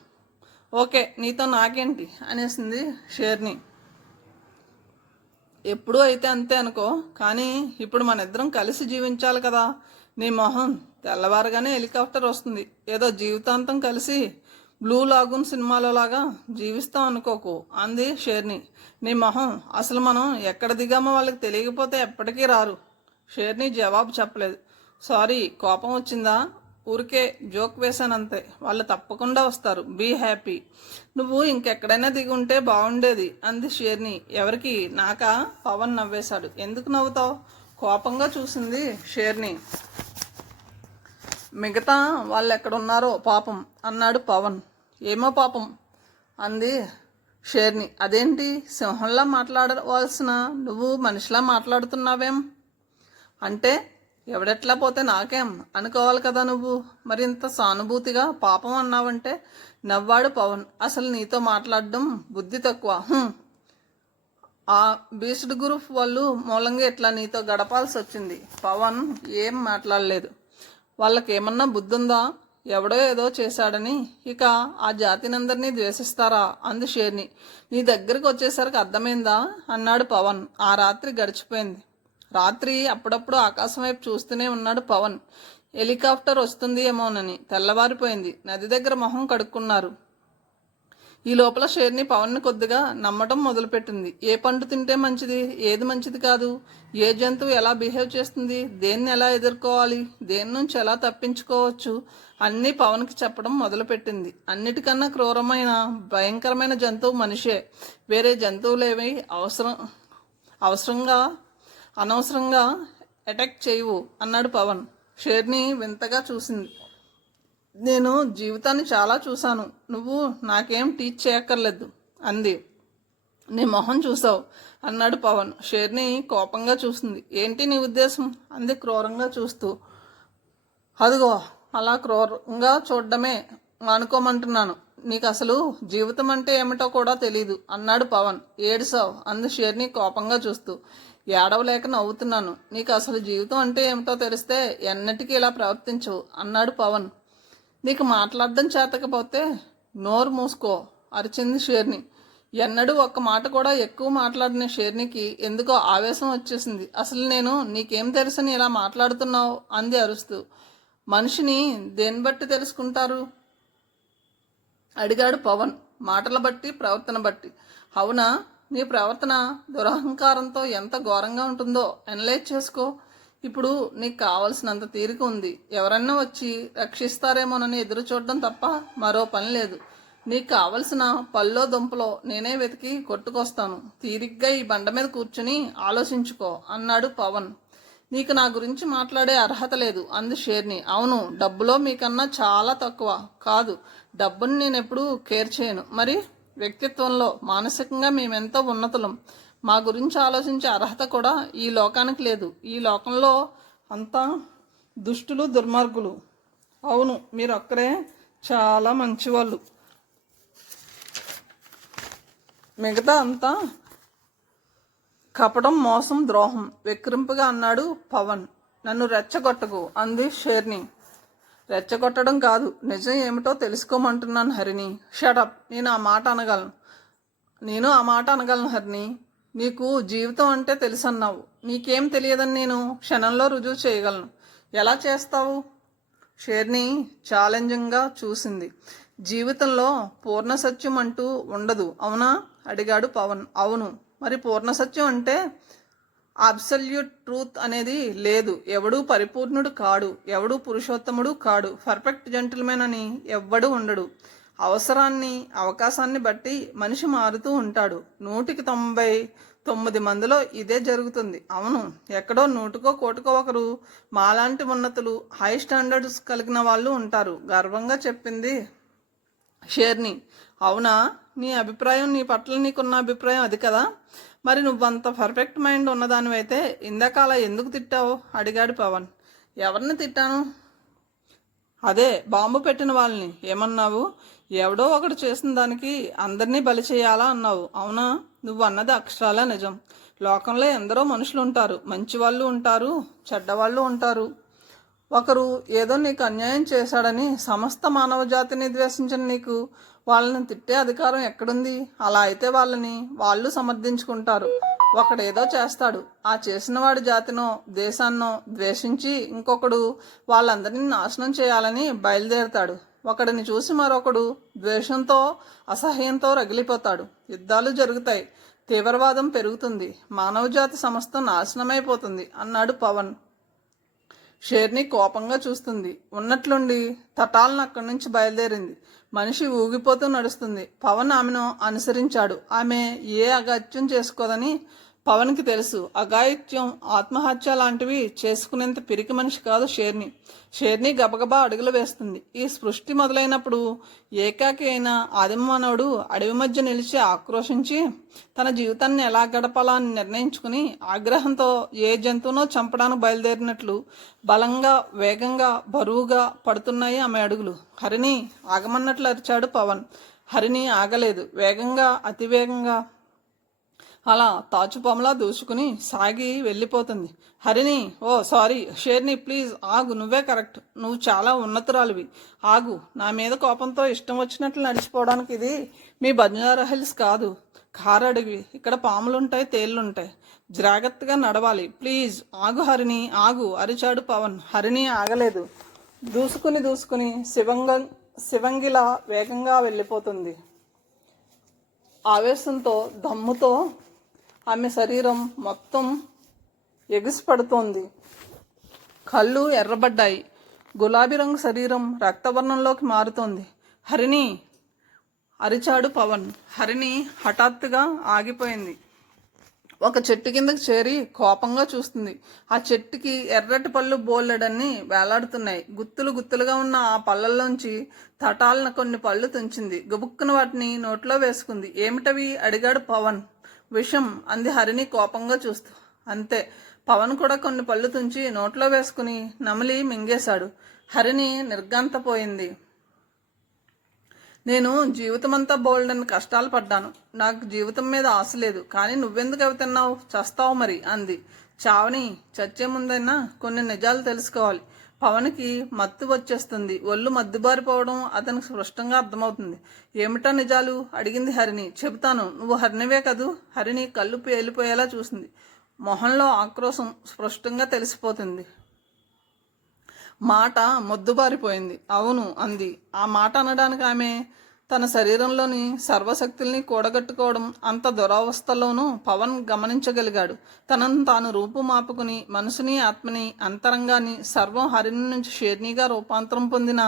ఓకే, నీతో నాకేంటి అనేసింది షేర్ని. ఎప్పుడూ అయితే అంతే అనుకో, కానీ ఇప్పుడు మన ఇద్దరం కలిసి జీవించాలి కదా. నీ మొహం తెల్లవారుగానే హెలికాప్టర్ వస్తుంది, ఏదో జీవితాంతం కలిసి బ్లూ లాగూన్ సినిమాలో లాగా జీవిస్తాం అనుకోకు అంది షేర్ని. నీ మొహం, అసలు మనం ఎక్కడ దిగామో వాళ్ళకి తెలియకపోతే ఎప్పటికీ రారు. షేర్ని జవాబు చెప్పలేదు. సారీ, కోపం వచ్చిందా? ఊరికే జోక్ వేశానంతే, వాళ్ళు తప్పకుండా వస్తారు, బీ హ్యాపీ. నువ్వు ఇంకెక్కడైనా దిగి ఉంటే బాగుండేది అంది షేర్ని. ఎవరికి? నాకా? పవన్ నవ్వేశాడు. ఎందుకు నవ్వుతావు? కోపంగా చూసింది షేర్ని. మిగతా వాళ్ళు ఎక్కడున్నారో పాపం అన్నాడు పవన్. ఏమో పాపం అంది షేర్ని. అదేంటి, సింహంలా మాట్లాడవలసిన నువ్వు మనిషిలా మాట్లాడుతున్నావేం? అంటే ఎవడెట్లా పోతే నాకేం అనుకోవాలి కదా నువ్వు. మరింత సానుభూతిగా పాపం అన్నావంటే నవ్వాడు పవన్. అసలు నీతో మాట్లాడడం బుద్ధి తక్కువ. ఆ బీస్డ్ గ్రూప్ వాళ్ళు మూలంగా ఇట్లా నీతో గడపాల్సి వచ్చింది. పవన్ ఏం మాట్లాడలేదు. వాళ్ళకేమన్నా బుద్ధుందా? ఎవడో ఏదో చేశాడని ఇక ఆ జాతినందరినీ ద్వేషిస్తారా అంది షేర్ని. నీ దగ్గరికి వచ్చేసరికి అర్థమైందా అన్నాడు పవన్. ఆ రాత్రి గడిచిపోయింది. రాత్రి అప్పుడప్పుడు ఆకాశం వైపు చూస్తూనే ఉన్నాడు పవన్. హెలికాప్టర్ వస్తుంది ఏమోనని. తెల్లవారిపోయింది. నది దగ్గర మొహం కడుక్కున్నారు. ఈ లోపల షేర్ని పవన్ని కొద్దిగా నమ్మటం మొదలుపెట్టింది. ఏ పండు తింటే మంచిది, ఏది మంచిది కాదు, ఏ జంతువు ఎలా బిహేవ్ చేస్తుంది, దేన్ని ఎలా ఎదుర్కోవాలి, దేని నుంచి ఎలా తప్పించుకోవచ్చు అన్నీ పవన్కి చెప్పడం మొదలుపెట్టింది. అన్నిటికన్నా క్రూరమైన భయంకరమైన జంతువు మనిషే. వేరే జంతువులేవి అనవసరంగా అటాక్ చేయవు అన్నాడు పవన్. షేర్ని వింతగా చూసింది. నేను జీవితాన్ని చాలా చూశాను. నువ్వు నాకేం టీచ్ చేయక్కర్లేదు అంది. నీ మొహం చూసావు అన్నాడు పవన్. షేర్ని కోపంగా చూసింది. ఏంటి నీ ఉద్దేశం అంది క్రూరంగా చూస్తూ. అదిగో అలా క్రూరంగా చూడడమే మానుకోమంటున్నాను. నీకు అసలు జీవితం అంటే ఏమిటో కూడా తెలీదు అన్నాడు పవన్. ఏడుసావు అంది షేర్ని కోపంగా చూస్తూ. ఏడవలేక నవ్వుతున్నాను. నీకు అసలు జీవితం అంటే ఏమిటో తెలిస్తే ఎన్నటికీ ఇలా ప్రవర్తించవు అన్నాడు పవన్. నీకు మాట్లాడడం చేతకపోతే నోరు మూసుకో అరిచింది షేర్ని. ఎన్నడూ ఒక్క మాట కూడా ఎక్కువ మాట్లాడిన షేర్నికి ఎందుకో ఆవేశం వచ్చేసింది. అసలు నేను నీకేం తెలుసని ఇలా మాట్లాడుతున్నావు అంది అరుస్తూ. మనిషిని దేన్ని బట్టి తెలుసుకుంటారు అడిగాడు పవన్. మాటల బట్టి, ప్రవర్తన బట్టి. అవునా? నీ ప్రవర్తన దురహంకారంతో ఎంత ఘోరంగా ఉంటుందో అనలైజ్ చేసుకో. ఇప్పుడు నీకు కావలసినంత తీరిక ఉంది. ఎవరన్నా వచ్చి రక్షిస్తారేమోనని ఎదురు చూడడం తప్ప మరో పని లేదు. నీకు కావలసిన పల్లో దుంపలో నేనే వెతికి కొట్టుకొస్తాను. తీరిగ్గా ఈ బండ మీద కూర్చుని ఆలోచించుకో అన్నాడు పవన్. నీకు నా గురించి మాట్లాడే అర్హత లేదు అంది షేర్ని. అవును, డబ్బులో మీకన్నా చాలా తక్కువ. కాదు, డబ్బుని నేను ఎప్పుడూ కేర్ చేయను. మరి వ్యక్తిత్వంలో, మానసికంగా మేమెంతో ఉన్నతులం. మా గురించి ఆలోచించే అర్హత కూడా ఈ లోకానికి లేదు. ఈ లోకంలో అంతా దుష్టులు, దుర్మార్గులు. అవును, మీరు ఒక్కరే చాలా మంచివాళ్ళు. మిగతా అంతా కపటం, మోసం, ద్రోహం వెక్కిరింపుగా అన్నాడు పవన్. నన్ను రెచ్చగొట్టకు అంది షేర్ని. రెచ్చగొట్టడం కాదు, నిజం ఏమిటో తెలుసుకోమంటున్నాను హరిణి. షటప్. నేను ఆ మాట అనగలను హరిణి. నీకు జీవితం అంటే తెలుసన్నావు. నీకేం తెలియదని నేను క్షణంలో రుజువు చేయగలను. ఎలా చేస్తావు? షేర్ని ఛాలెంజింగ్గా చూసింది. జీవితంలో పూర్ణ సత్యం అంటూ ఉండదు, అవునా అడిగాడు పవన్. అవును. మరి పూర్ణ సత్యం అంటే అబ్సల్యూట్ ట్రూత్ అనేది లేదు. ఎవడూ పరిపూర్ణుడు కాడు, ఎవడూ పురుషోత్తముడు కాడు, పర్ఫెక్ట్ జెంటిల్మెన్ అని ఎవ్వడూ ఉండడు. అవకాశాన్ని బట్టి మనిషి మారుతూ ఉంటాడు. 199 మందిలో ఇదే జరుగుతుంది. అవును, ఎక్కడో 100కో కోటికో ఒకరు మాలాంటి ఉన్నతులు, హై స్టాండర్డ్స్ కలిగిన వాళ్ళు ఉంటారు గర్వంగా చెప్పింది షేర్ని. అవునా? నీ అభిప్రాయం, నీ పట్ల నీకున్న అభిప్రాయం అది కదా. మరి నువ్వంత పర్ఫెక్ట్ మైండ్ ఉన్నదానివైతే ఇందాక అలా ఎందుకు తిట్టావు అడిగాడు పవన్. ఎవరిని తిట్టాను? అదే బాంబు పెట్టిన వాళ్ళని. ఏమన్నావు? ఎవడో ఒకడు చేసిన దానికి అందరినీ బలి చేయాలా అన్నావు. అవునా? నువ్వు అన్నది అక్షరాలా నిజం. లోకంలో ఎందరో మనుషులు ఉంటారు. మంచివాళ్ళు ఉంటారు, చెడ్డవాళ్ళు ఉంటారు. ఒకరు ఏదో నీకు అన్యాయం చేశాడని సమస్త మానవ జాతిని ద్వేషించిన నీకు వాళ్ళని తిట్టే అధికారం ఎక్కడుంది? అలా అయితే వాళ్ళని వాళ్ళు సమర్థించుకుంటారు. ఒకడేదో చేస్తాడు, ఆ చేసిన వాడి జాతినో దేశాన్నో ద్వేషించి ఇంకొకడు వాళ్ళందరినీ నాశనం చేయాలని బయలుదేరతాడు. ఒకడిని చూసి మరొకడు ద్వేషంతో, అసహ్యంతో రగిలిపోతాడు. యుద్ధాలు జరుగుతాయి, తీవ్రవాదం పెరుగుతుంది, మానవజాతి సమస్తం నాశనమైపోతుంది అన్నాడు పవన్. షేర్ని కోపంగా చూస్తుంది. ఉన్నట్లుండి తటాలను అక్కడి నుంచి బయలుదేరింది. మనిషి ఊగిపోతూ నడుస్తుంది. పవన్ ఆమెను అనుసరించాడు. ఆమె ఏ అగత్యం చేసుకోదని పవన్కి తెలుసు. అఘాయిత్యం, ఆత్మహత్య లాంటివి చేసుకునేంత పిరికి మనిషి కాదు షేర్ని గబగబా అడుగులు వేస్తుంది. ఈ సృష్టి మొదలైనప్పుడు ఏకాకి అయిన ఆదిమానవుడు అడవి మధ్య నిలిచి ఆక్రోశించి తన జీవితాన్ని ఎలా గడపాలా అని నిర్ణయించుకుని ఆగ్రహంతో ఏ జంతువునో చంపడానికి బయలుదేరినట్లు బలంగా, వేగంగా, బరువుగా పడుతున్నాయి ఆమె అడుగులు. హరిణి ఆగమన్నట్లు అరిచాడు పవన్. హరిణి ఆగలేదు. వేగంగా, అతివేగంగా అలా తాచుపాములా దూసుకుని సాగి వెళ్ళిపోతుంది. హరిణి, ఓ సారీ షేర్ని, ప్లీజ్ ఆగు, నువ్వే కరెక్ట్, నువ్వు చాలా ఉన్నతురాలివి, ఆగు. నా మీద కోపంతో ఇష్టం వచ్చినట్లు నడిచిపోవడానికి ఇది మీ బంజారా హిల్స్ కాదు, కారు అడివి. ఇక్కడ పాములుంటాయి, తేళ్లుంటాయి, జాగ్రత్తగా నడవాలి, ప్లీజ్ ఆగు హరిణి, ఆగు అరిచాడు పవన్. హరిణి ఆగలేదు. దూసుకుని శివంగిలా వేగంగా వెళ్ళిపోతుంది. ఆవేశంతో దమ్ముతో ఆమె శరీరం మొత్తం ఎగిసిపడుతోంది. కళ్ళు ఎర్రబడ్డాయి. గులాబీ రంగు శరీరం రక్తవర్ణంలోకి మారుతోంది. హరిణి అరిచాడు పవన్. హరిణి హఠాత్తుగా ఆగిపోయింది. ఒక చెట్టు కిందకి చేరి కోపంగా చూస్తుంది. ఆ చెట్టుకి ఎర్రటి పళ్ళు బోలెడన్ని వేలాడుతున్నాయి. గుత్తులుగా ఉన్న ఆ పళ్ళల్లోంచి తటాలన కొన్ని పళ్ళు తుంచింది. గుబుక్కున వాటిని నోట్లో వేసుకుంది. ఏమిటవి అడిగాడు పవన్. విషం అంది హరిణి కోపంగా చూస్తూ. అంతే, పవన్ కూడా కొన్ని పళ్ళు తుంచి నోట్లో వేసుకుని నమిలి మింగేశాడు. హరిణి నిర్ఘాంతపోయింది. నేను జీవితమంతా బోల్డని కష్టాలు పడ్డాను, నాకు జీవితం మీద ఆశ లేదు, కానీ నువ్వెందుకు అవి తిన్నావు, చస్తావు మరి అంది. చావని, చచ్చే ముందైనా కొన్ని నిజాలు తెలుసుకోవాలి. పవన్కి మత్తు వచ్చేస్తుంది. ఒళ్ళు మద్దుబారిపోవడం అతనికి స్పష్టంగా అర్థమవుతుంది. ఏమిటా నిజాలు అడిగింది హరిణి. చెబుతాను, నువ్వు హరిణివే కదూ. హరిణి కళ్ళు పేలిపోయేలా చూసింది. మొహంలో ఆక్రోశం స్పష్టంగా తెలిసిపోతుంది. మాట మొద్దుబారిపోయింది. అవును అంది. ఆ మాట అనడానికి ఆమె తన శరీరంలోని సర్వశక్తుల్ని కూడగట్టుకోవడం అంత దురవస్థలోనూ పవన్ గమనించగలిగాడు. తనను తాను రూపుమాపుకుని మనసుని, ఆత్మని, అంతరంగాన్ని సర్వం హరిణి నుంచి షేర్నీగా రూపాంతరం పొందిన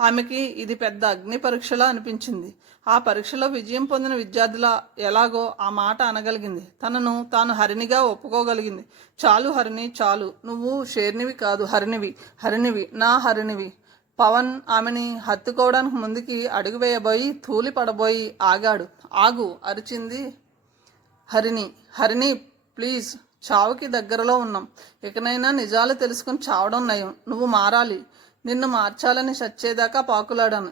ఆమెకి ఇది పెద్ద అగ్ని పరీక్షలా అనిపించింది. ఆ పరీక్షలో విజయం పొందిన విద్యార్థిలా ఎలాగో ఆ మాట అనగలిగింది. తనను తాను హరిణిగా ఒప్పుకోగలిగింది. చాలు హరిణి, చాలు. నువ్వు షేర్నివి కాదు, హరిణివి, నా హరిణివి. పవన్ ఆమెని హత్తుకోవడానికి ముందుకి అడుగు వేయబోయి తూలి పడబోయి ఆగాడు. ఆగు అరిచింది హరిణి. హరిణి ప్లీజ్, చావుకి దగ్గరలో ఉన్నాం. ఇకనైనా నిజాలు తెలుసుకుని చావడం నయం. నువ్వు మారాలి. నిన్ను మార్చాలని చచ్చేదాకా పాకులాడాను.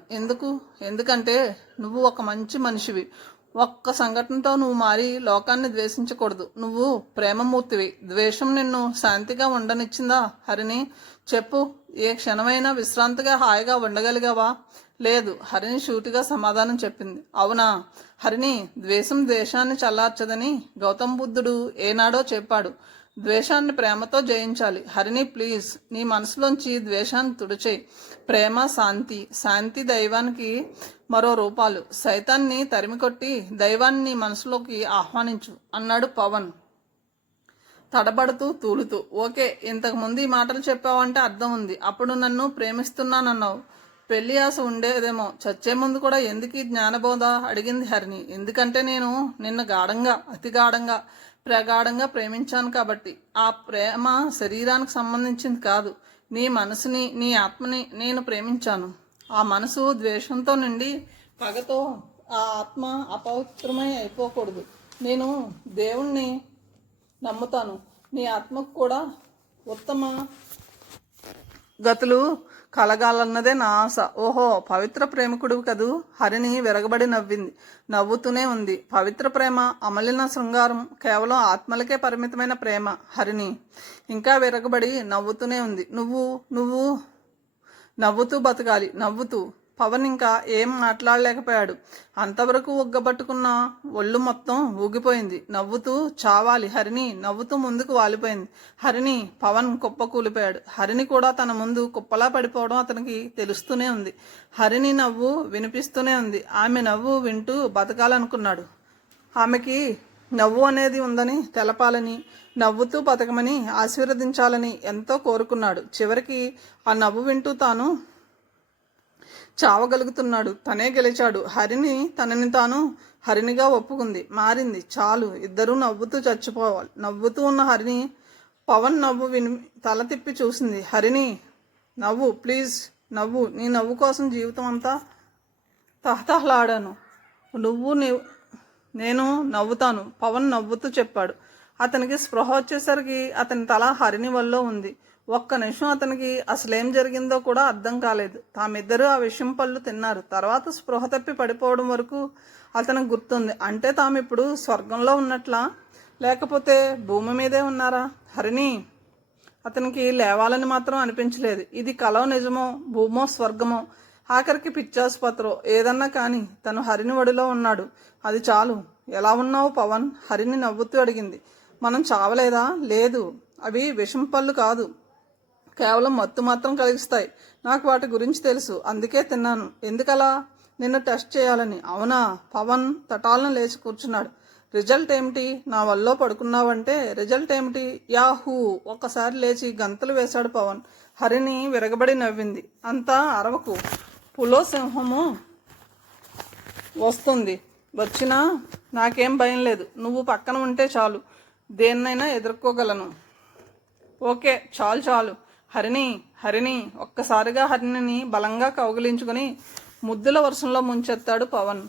ఎందుకంటే నువ్వు ఒక మంచి మనిషివి. ఒక్క సంఘటనతో నువ్వు మారి లోకాన్ని ద్వేషించకూడదు. నువ్వు ప్రేమమూర్తివి. ద్వేషం నిన్ను శాంతిగా ఉండనిచ్చిందా హరిణి? చెప్పు, ఏ క్షణమైనా విశ్రాంతిగా హాయిగా ఉండగలిగావా? లేదు, హరిణి సూటిగా సమాధానం చెప్పింది. అవునా? హరిణి, ద్వేషం ద్వేషాన్ని చల్లార్చదని గౌతమ బుద్ధుడు ఏనాడో చెప్పాడు. ద్వేషాన్ని ప్రేమతో జయించాలి. హరిణి ప్లీజ్, నీ మనసులోంచి ద్వేషాన్ని తుడిచేయి. ప్రేమ, శాంతి దైవానికి మరో రూపాలు. సైతాన్ని తరిమికొట్టి దైవాన్ని నీ మనసులోకి ఆహ్వానించు అన్నాడు పవన్ తడబడుతూ తూలుతూ. ఓకే, ఇంతకుముందు ఈ మాటలు చెప్పావంటే అర్థం ఉంది. అప్పుడు నన్ను ప్రేమిస్తున్నానన్నావు. పెళ్లి ఆశ ఉండేదేమో. చచ్చే ముందు కూడా ఎందుకు ఈ జ్ఞానబోధ అడిగింది హరిణి. ఎందుకంటే నేను నిన్ను అతి ప్రగాఢంగా ప్రేమించాను కాబట్టి. ఆ ప్రేమ శరీరానికి సంబంధించింది కాదు. నీ మనసుని, నీ ఆత్మని నేను ప్రేమించాను. ఆ మనసు ద్వేషంతో నిండి పగతో ఆ ఆత్మ అపవిత్రమై అయిపోకూడదు. నేను దేవుణ్ణి నమ్ముతాను. నీ ఆత్మకు కూడా ఉత్తమ గతులు కలగాలన్నదే నా ఆశ. ఓహో, పవిత్ర ప్రేమికుడు కదూ. హరిణి విరగబడి నవ్వింది. నవ్వుతూనే ఉంది. పవిత్ర ప్రేమ, అమలిన శృంగారం కేవలం ఆత్మలకే పరిమితమైన ప్రేమ. హరిణి ఇంకా విరగబడి నవ్వుతూనే ఉంది. నువ్వు నవ్వుతూ బతకాలి. పవన్ ఇంకా ఏం మాట్లాడలేకపోయాడు. అంతవరకు ఉగ్గబట్టుకున్న ఒళ్ళు మొత్తం ఊగిపోయింది. నవ్వుతూ చావాలి హరిణి. నవ్వుతూ ముందుకు వాలిపోయింది హరిణి. పవన్ కుప్ప కూలిపోయాడు. హరిణి కూడా తన ముందు కుప్పలా పడిపోవడం అతనికి తెలుస్తూనే ఉంది. హరిణి నవ్వు వినిపిస్తూనే ఉంది. ఆమె నవ్వు వింటూ బతకాలనుకున్నాడు. ఆమెకి నవ్వు అనేది ఉందని తెలపాలని, నవ్వుతూ బతకమని ఆశీర్వదించాలని ఎంతో కోరుకున్నాడు. చివరికి ఆ నవ్వు వింటూ తాను చావగలుగుతున్నాడు. తనే గెలిచాడు. హరిణి తనని తాను హరిణిగా ఒప్పుకుంది. మారింది. చాలు, ఇద్దరూ నవ్వుతూ చచ్చిపోవాలి. నవ్వుతూ ఉన్న హరిణి పవన్ నవ్వు తల తిప్పి చూసింది. హరిణి నవ్వు ప్లీజ్, నవ్వు. నీ నవ్వు కోసం జీవితం అంతా తహతహలాడాను. నేను నవ్వుతాను, పవన్ నవ్వుతూ చెప్పాడు. అతనికి స్పృహ వచ్చేసరికి అతని తల హరిణి వల్ల ఉంది. ఒక్క నిమిషం అతనికి అసలేం జరిగిందో కూడా అర్థం కాలేదు. తామిద్దరూ ఆ విషం పళ్ళు తిన్నారు. తర్వాత స్పృహ తప్పి పడిపోవడం వరకు అతనికి గుర్తుంది. అంటే తామిప్పుడు స్వర్గంలో ఉన్నట్లా, లేకపోతే భూమి మీదే ఉన్నారా? హరిణి అతనికి లేవాలని మాత్రం అనిపించలేదు. ఇది కలో నిజమో, భూమో స్వర్గమో, ఆఖరికి పిచ్చాసుపత్రో ఏదన్నా కానీ తను హరిణి ఒడిలో ఉన్నాడు. అది చాలు. ఎలా ఉన్నావు పవన్? హరిణి నవ్వుతూ అడిగింది. మనం చావలేదా? లేదు, అవి విషం పళ్ళు కాదు, కేవలం మత్తు మాత్రం కలిగిస్తాయి. నాకు వాటి గురించి తెలుసు, అందుకే తిన్నాను. ఎందుకలా? నిన్ను టెస్ట్ చేయాలని. అవునా? పవన్ తటాలను లేచి కూర్చున్నాడు. రిజల్ట్ ఏమిటి? నా వల్లో పడుకున్నావంటే రిజల్ట్ ఏమిటి? యాహూ! ఒక్కసారి లేచి గంతలు వేశాడు పవన్. హరిణి విరగబడి నవ్వింది. అంతా అరవకు, పులో సింహము వస్తుంది, వచ్చినా నాకేం భయం లేదు. నువ్వు పక్కన ఉంటే చాలు, దేన్నైనా ఎదుర్కోగలను. ఓకే, చాలు చాలు. హరిణి హరిణి ఒక్కసారిగా హరిణిని బలంగా కౌగిలించుకుని ముద్దుల వర్షంలో ముంచెత్తాడు పవన్.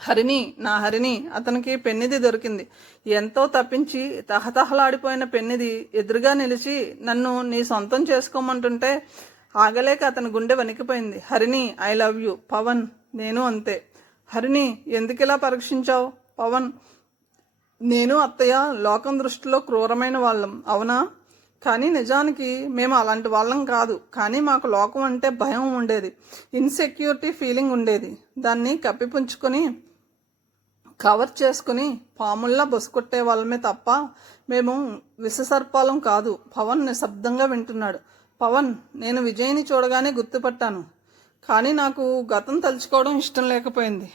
హరిణి, నా హరిణి. అతనికి పెన్నిది దొరికింది. ఎంతో తప్పించి తహతహలాడిపోయిన పెన్నిది ఎదురుగా నిలిచి నన్ను నీ సొంతం చేసుకోమంటుంటే ఆగలేక అతని గుండె వణికిపోయింది. Harini, I love you. Pawan, నేను అంతే. హరిణి, ఎందుకిలా పరీక్షించావు? పవన్, నేను అత్తయ్య లోకం దృష్టిలో క్రూరమైన వాళ్ళం, అవునా? కానీ నిజానికి మేము అలాంటి వాళ్ళం కాదు. కానీ మాకు లోకం అంటే భయం ఉండేది, ఇన్సెక్యూరిటీ ఫీలింగ్ ఉండేది. దాన్ని కప్పిపుంచుకొని కవర్ చేసుకుని పాముల్లా బొసుకొట్టే వాళ్ళమే తప్ప మేము విషసర్పాలం కాదు. పవన్ నిశ్శబ్దంగా వింటున్నాడు. పవన్, నేను విజయ్ని చూడగానే గుర్తుపట్టాను. కానీ నాకు గతం తలుచుకోవడం ఇష్టం లేకపోయింది.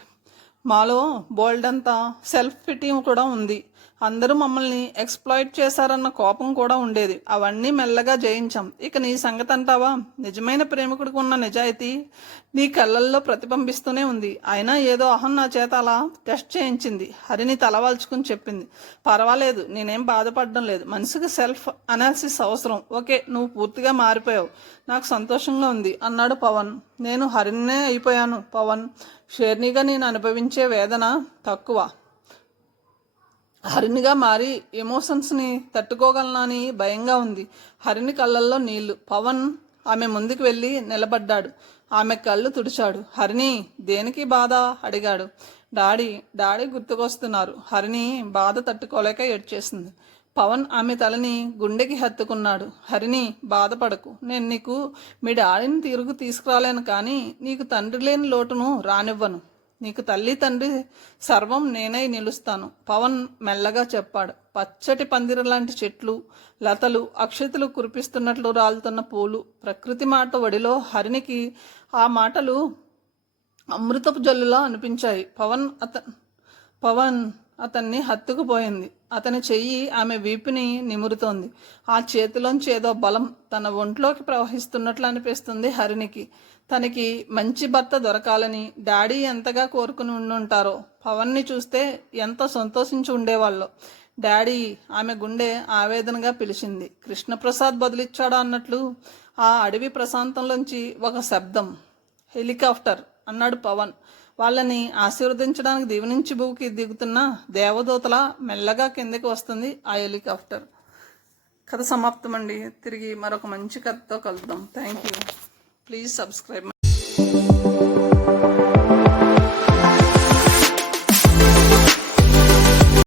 మాలో బోల్డంతా సెల్ఫ్ పిటీ కూడా ఉంది. అందరూ మమ్మల్ని ఎక్స్ప్లాయిట్ చేశారన్న కోపం కూడా ఉండేది. అవన్నీ మెల్లగా జయించాం. ఇక నీ సంగతి అంటావా? నిజమైన ప్రేమికుడికి ఉన్న నిజాయితీ నీ కళ్ళల్లో ప్రతిబింబిస్తూనే ఉంది. అయినా ఏదో అహం నా చేత అలా టెస్ట్ చేయించింది. హరిని తలవాల్చుకుని చెప్పింది. పర్వాలేదు, నేనేం బాధపడడం లేదు. మనిషికి సెల్ఫ్ అనాలిసిస్ అవసరం. ఓకే, నువ్వు పూర్తిగా మారిపోయావు, నాకు సంతోషంగా ఉంది అన్నాడు పవన్. నేను హరిణే అయిపోయాను పవన్. షేర్నీగా నేను అనుభవించే వేదన తక్కువ. హరిణిగా మారి ఎమోషన్స్ని తట్టుకోగలనని భయంగా ఉంది. హరిణి కళ్ళల్లో నీళ్లు. పవన్ ఆమె ముందుకు వెళ్ళి నిలబడ్డాడు. ఆమె కళ్ళు తుడిచాడు. హరిణి, దేనికి బాధ? అడిగాడు. డాడీ గుర్తుకొస్తున్నారు. హరిణి బాధ తట్టుకోలేక ఏడ్చేసింది. పవన్ ఆమె తలని గుండెకి హత్తుకున్నాడు. హరిణి, బాధపడకు. నేను నీకు మీ డాడీని తిరుగు తీసుకురాలేను, కానీ నీకు తండ్రి లేని లోటును రానివ్వను. నీకు తల్లి తండ్రి సర్వం నేనై నిలుస్తాను. పవన్ మెల్లగా చెప్పాడు. పచ్చటి పందిర లాంటి చెట్లు, లతలు, అక్షతలు కురిపిస్తున్నట్లు రాలుతున్న పూలు, ప్రకృతి మాట ఒడిలో హరిణికి ఆ మాటలు అమృతపు జల్లులా అనిపించాయి. పవన్ అతన్ని హత్తుకుపోయింది. అతని చెయ్యి ఆమె వీపుని నిమురుతోంది. ఆ చేతిలోంచి ఏదో బలం తన ఒంట్లోకి ప్రవహిస్తున్నట్లు అనిపిస్తుంది హరిణికి. తనకి మంచి భర్త దొరకాలని డాడీ ఎంతగా కోరుకుని ఉండుంటారో, పవన్ని చూస్తే ఎంత సంతోషించి ఉండేవాళ్ళో. డాడీ, ఆమె గుండె ఆవేదనగా పిలిచింది. కృష్ణప్రసాద్ బదులిచ్చాడా అన్నట్లు ఆ అడవి ప్రశాంతంలోంచి ఒక శబ్దం. హెలికాప్టర్ అన్నాడు పవన్. వాళ్ళని ఆశీర్వదించడానికి దివి నుంచి భూమికి దిగుతున్న దేవదూతల మెల్లగా కిందకి వస్తుంది ఆ హెలికాప్టర్. కథ సమాప్తం అండి. తిరిగి మరొక మంచి కథతో కలుద్దాం. Thank you. Please subscribe my